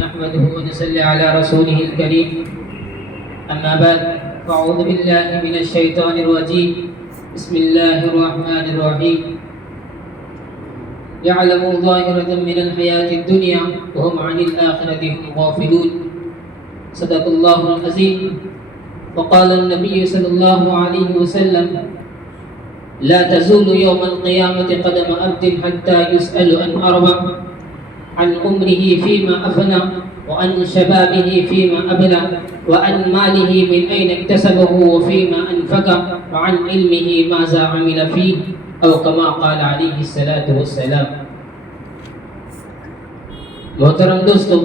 نحمده ونصلي على رسوله الكريم أما بعد فأعوذ بالله من الشيطان الرجيم بسم الله الرحمن الرحيم يعلموا ظاهرة من الحياة الدنيا وهم عن الآخرة هم غافلون صدق الله العظيم. وقال النبي صلى الله عليه وسلم لا تزول يوم القيامة قدم عبد حتى يسأل عن أربع: عن عمره فيما أفنى، وعن شبابه فيما أبلى، وعن ماله من أين اكتسبه وفيما أنفقه، وعن علمه ماذا عمل فيه، أو كما قال عليه الصلاة والسلام. محترم دوستو،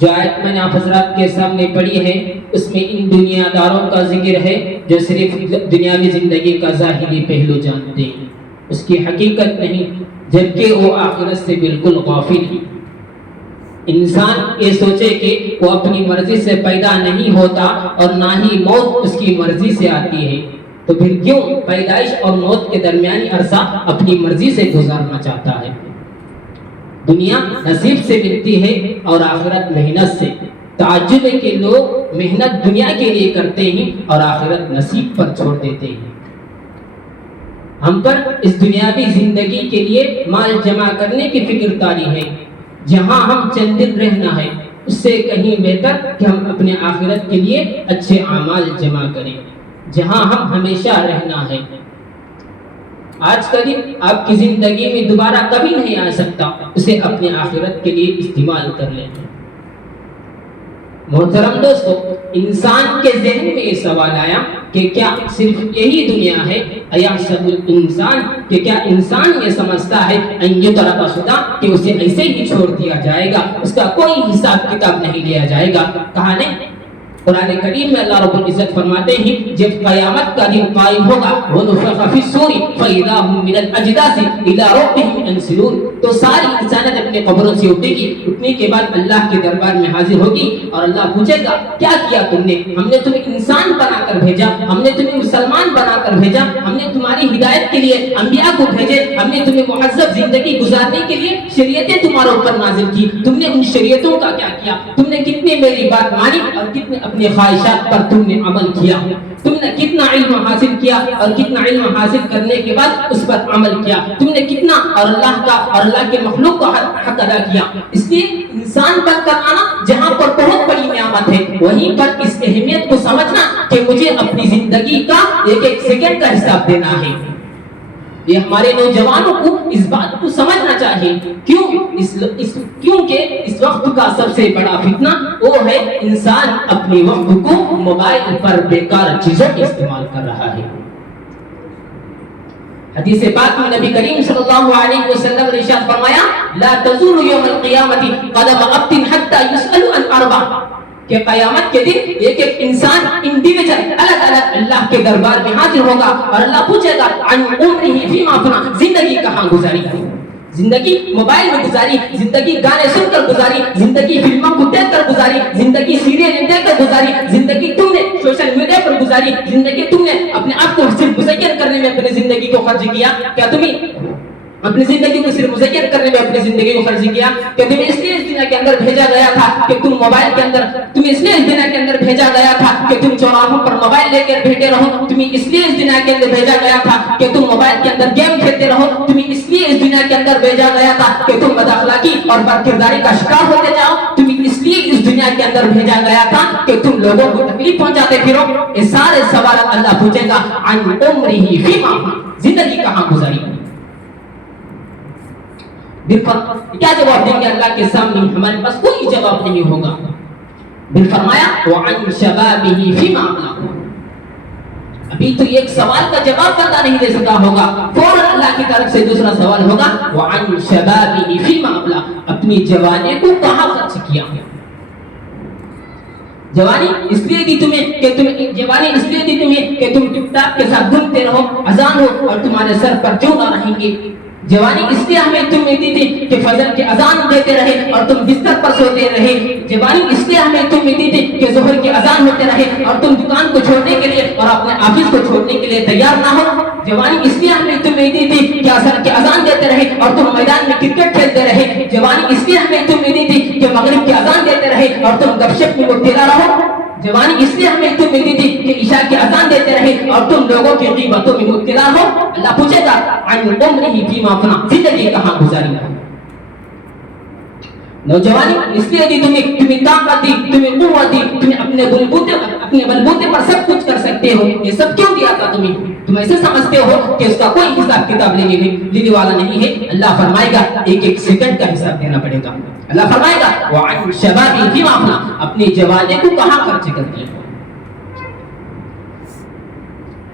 جو آیت میں نے آپ حضرات کے سامنے پڑھی ہے اس میں ان دنیا داروں کا ذکر ہے جو صرف دنیاوی زندگی کا ظاہری پہلو جانتے ہیں، اس کی حقیقت نہیں، جبکہ وہ آخرت سے بالکل غافل ہیں. انسان یہ سوچے کہ وہ اپنی مرضی سے پیدا نہیں ہوتا اور نہ ہی موت اس کی مرضی سے آتی ہے، تو پھر کیوں پیدائش اور موت کے درمیانی عرصہ اپنی مرضی سے گزارنا چاہتا ہے؟ دنیا نصیب سے ملتی ہے اور آخرت محنت سے. تعجب ہے کہ لوگ محنت دنیا کے لیے کرتے ہیں اور آخرت نصیب پر چھوڑ دیتے ہیں. ہم پر اس دنیاوی زندگی کے لیے مال جمع کرنے کی فکر طاری ہے. جہاں ہم چند دن رہنا ہے اس سے کہیں بہتر کہ ہم اپنے آخرت کے لیے اچھے اعمال جمع کریں جہاں ہم ہمیشہ رہنا ہے. آج کا دن آپ کی زندگی میں دوبارہ کبھی نہیں آ سکتا، اسے اپنے آخرت کے لیے استعمال کر لیں. محترم دوستو، انسان کے ذہن میں یہ سوال آیا کہ کیا صرف یہی دنیا ہے؟ ایحسب الانسان، کہ کیا انسان یہ سمجھتا ہے ان یترک سدی کہ اسے ایسے ہی چھوڑ دیا جائے گا، اس کا کوئی حساب کتاب نہیں لیا جائے گا؟ کہا نہیں. قرآن کریم میں اللہ رب العزت فرماتے ہیں جب قیامت کا دن قائم ہوگا وَنُفِخَ فِي الصُّورِ فَإِذَا هُم مِّنَ الْأَجْدَاثِ إِلَىٰ رَبِّهِمْ يَنسِلُونَ. تو ساری انسانیت اپنے قبروں سے اٹھے گی، اٹھنے کے بعد اللہ کے دربار میں حاضر ہوگی اور اللہ پوچھے گا کیا کیا تم نے؟ ہم نے تمہیں انسان بنا کر بھیجا، ہم نے تمہیں مسلمان بنا کر بھیجا، ہم نے تمہاری ہدایت کے لیے انبیاء کو بھیجے، ہم نے تمہیں مہذب زندگی گزارنے کے لیے شریعتیں تمہارے اوپر نازل کی، تم نے ان شریعتوں کا کیا کیا؟ تم نے کتنے میری بات مانی اور کتنے اپنے خواہشات پر تم نے عمل کیا؟ تم نے کتنا علم حاصل کیا اور کتنا علم حاصل کرنے کے بعد اس پر عمل کیا؟ تم نے کتنا اور اللہ کا اور اللہ کے مخلوق کا حق ادا کیا؟ اس لیے انسان پر کمانا جہاں پر بہت بڑی نعمت ہے، وہیں پر اس اہمیت کو سمجھنا کہ مجھے اپنی زندگی کا ایک ایک سیکنڈ کا حساب دینا ہے. یہ ہمارے نوجوانوں کو اس بات کو سمجھنا چاہیے. کیونکہ اس وقت کا سب سے بڑا فتنہ وہ ہے انسان اپنے وقت کو موبائل پر بیکار چیزوں میں استعمال کر رہا ہے. حدیث پاک میں نبی کریم صلی اللہ علیہ وسلم نے ارشاد فرمایا لا تزول یوم القیامت قدم عبد حتی یسأل عن اربع، کہ قیامت کے دن ایک ایک انسان انڈیویجل الگ الگ اللہ کے دربار میں حاضر ہوگا اور اللہ پوچھے گا عن عمرہ فیما افنی، زندگی کہاں گزاری؟ زندگی موبائل میں گزاری، زندگی گانے سن کر گزاری، زندگی فلموں کو دیکھ کر گزاری، زندگی سیریل دیکھ کر گزاری، زندگی تم نے سوشل میڈیا پر گزاری، زندگی تم نے اپنے آپ کو صرف مزین کرنے میں اپنی زندگی کو خرچ کیا. کیا تمہیں اپنی زندگی کو صرف مزین کرنے میں اپنی زندگی کو خرچ کیا؟ کہ تمہیں اس لیے اس دنیا کے اندر بھیجا گیا تھا کہ تم موبائل کے اندر، تمہیں اس لیے اس دنیا کے اندر بھیجا گیا تھا کہ تم چوراہوں پر موبائل لے کر بیٹھے رہو، تمہیں اس لیے اس دنیا کے اندر بھیجا گیا تھا کہ تم موبائل کے اندر گیم کھیلتے رہو، تمہیں اس لیے اس دنیا کے اندر بھیجا گیا تھا کہ تم بد اخلاقی اور بد کرداری کا شکار ہوتے جاؤ، تمہیں اس لیے اس دنیا کے اندر بھیجا گیا تھا کہ تم لوگوں کو تکلیف پہنچاتے پھرو. یہ سارے سوالات اللہ پوچھے گا عن عمرہ فیما افنی، زندگی کہاں گزاری؟ کیا جواب دیں گے اللہ کے سامنے؟ ہمارے پاس کوئی جواب نہیں ہوگا. پھر فرمایا وعن شبابہ فیما ابلغ، ابھی تو ایک سوال کا جواب بندہ نہیں دے سکا ہوگا، فوراً اللہ کی طرف سے دوسرا سوال ہوگا وعن شبابہ فیما ابلغ، اپنی جوانی کو کہاں خرچ کیا؟ جوانی اس لیے دی تمہیں کہ تم ٹک ٹاک کے ساتھ گھومتے رہو، اذان ہو اور تمہارے سر پر جو نہ رہیں گے. جوانی اس لیے ہمیں تمہیں دی تھی کہ فجر کے اذان دیتے رہے اور تم بستر پر سوتے رہے. جوانی اس لیے ہمیں تمہیں دی تھی کہ ظہر کے اذان ہوتے رہے اور تم دکان کو چھوڑنے کے لیے اور اپنے آفس کو چھوڑنے کے لیے تیار نہ ہو. جوانی اس لیے ہمیں تمہیں دی تھی کہ عصر کے اذان دیتے رہے اور تم میدان میں کرکٹ کھیلتے رہے. جوانی اس لیے ہمیں تمہیں دی تھی کہ مغرب کے اذان دیتے اور تم گپ شپ میں مبتلا رہو. جوانی اس لیے ہمیں تم ملتی تھی کہ عشاء کی اذان دیتے رہے اور تم لوگوں کی غیبتوں میں مبتلا ہو. اللہ پوچھے گا عن عمرہ فیما افنی, زندگی کہاں گزاری. نوجوانی اس لیے دی تمہیں طاقت دی, تمہیں قوت دی, تمہیں اپنے بلبوتے پر سب کچھ کر سکتے ہو. یہ سب کیوں دیا تھا تمہیں؟ تم ایسے سمجھتے ہو کہ اس کا کوئی حساب کتاب لینے والا نہیں ہے. اللہ فرمائے گا ایک ایک سیکنڈ کا حساب دینا پڑے گا. اللہ فرمائے گا وعن شبابی فیما افنی, اپنی جوانی کو کہاں خرچ کرتے ہو.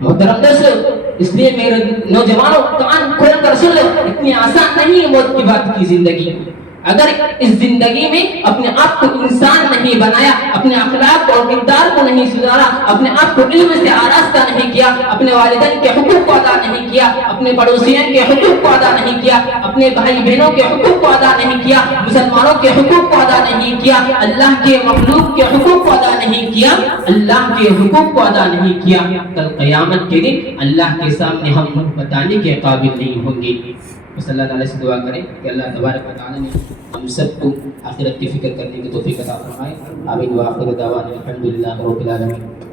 محترم دوستو, اس لیے میرے نوجوانوں کان کھول کر سن لو, اتنی آسان نہیں ہے موت کے بعد کی زندگی. اگر اس زندگی میں اپنے آپ کو انسان نہیں بنایا, اپنے اخلاق اور کردار کو نہیں سدھارا, اپنے آپ کو علم سے آراستہ نہیں کیا, اپنے والدین کے حقوق کو ادا نہیں کیا, اپنے پڑوسیوں کے حقوق کو ادا نہیں کیا, اپنے بھائی بہنوں کے حقوق کو ادا نہیں کیا, مسلمانوں کے حقوق کو ادا نہیں کیا, اللہ کے مخلوق کے حقوق کو ادا نہیں کیا, اللہ کے حقوق کو ادا نہیں کیا, کل قیامت کے دن اللہ کے سامنے ہم بتانے کے قابل نہیں ہوں گے. بس اللہ تعالیٰ سے دعا کریں کہ اللہ تبارک و تعالیٰ نے ہم سب کو آخرت کی فکر کرنے کی توفیق عطا فرمائے. آمین. وآخر دعوانا الحمدللہ رب العالمین.